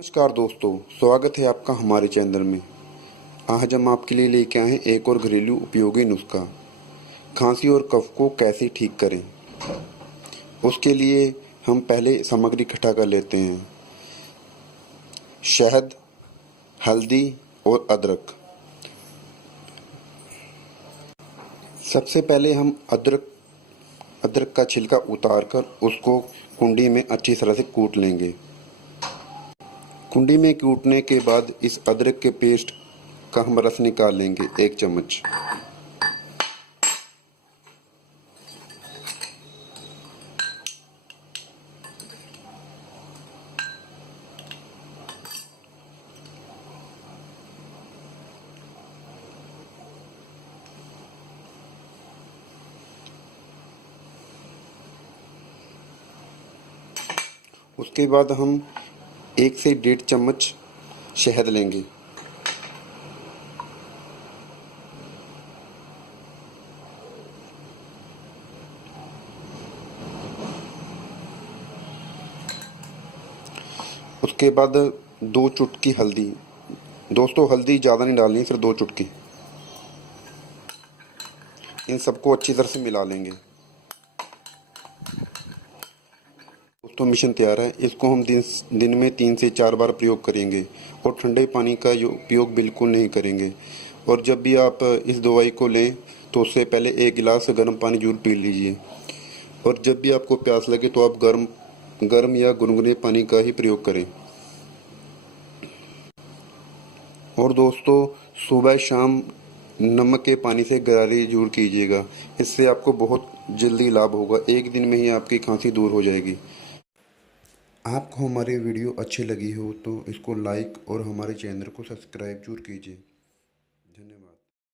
नमस्कार दोस्तों, स्वागत है आपका हमारे चैनल में। आज हम आपके लिए लेके आए हैं एक और घरेलू उपयोगी नुस्खा, खांसी और कफ को कैसे ठीक करें। उसके लिए हम पहले सामग्री इकट्ठा कर लेते हैं। शहद, हल्दी और अदरक। सबसे पहले हम अदरक का छिलका उतार कर उसको कुंडी में अच्छी तरह से कूट लेंगे। कुंडी में कूटने के बाद इस अदरक के पेस्ट का हम रस निकाल लेंगे 1 चम्मच। उसके बाद हम 1 से 1.5 चम्मच शहद लेंगे। उसके बाद 2 चुटकी हल्दी। दोस्तों, हल्दी ज़्यादा नहीं डालनी, सिर्फ 2 चुटकी। इन सबको अच्छी तरह से मिला लेंगे। दोस्तों, मिश्रण तैयार है। इसको हम दिन में 3 से 4 बार प्रयोग करेंगे और ठंडे पानी का उपयोग बिल्कुल नहीं करेंगे। और जब भी आप इस दवाई को लें तो उससे पहले 1 गिलास गर्म पानी जरूर पी लीजिए। और जब भी आपको प्यास लगे तो आप गर्म या गुनगुने पानी का ही प्रयोग करें। और दोस्तों, सुबह शाम नमक के पानी से गरारे जरूर कीजिएगा। इससे आपको बहुत जल्दी लाभ होगा। 1 दिन में ही आपकी खांसी दूर हो जाएगी। आपको हमारी वीडियो अच्छी लगी हो तो इसको लाइक और हमारे चैनल को सब्सक्राइब जरूर कीजिए। धन्यवाद।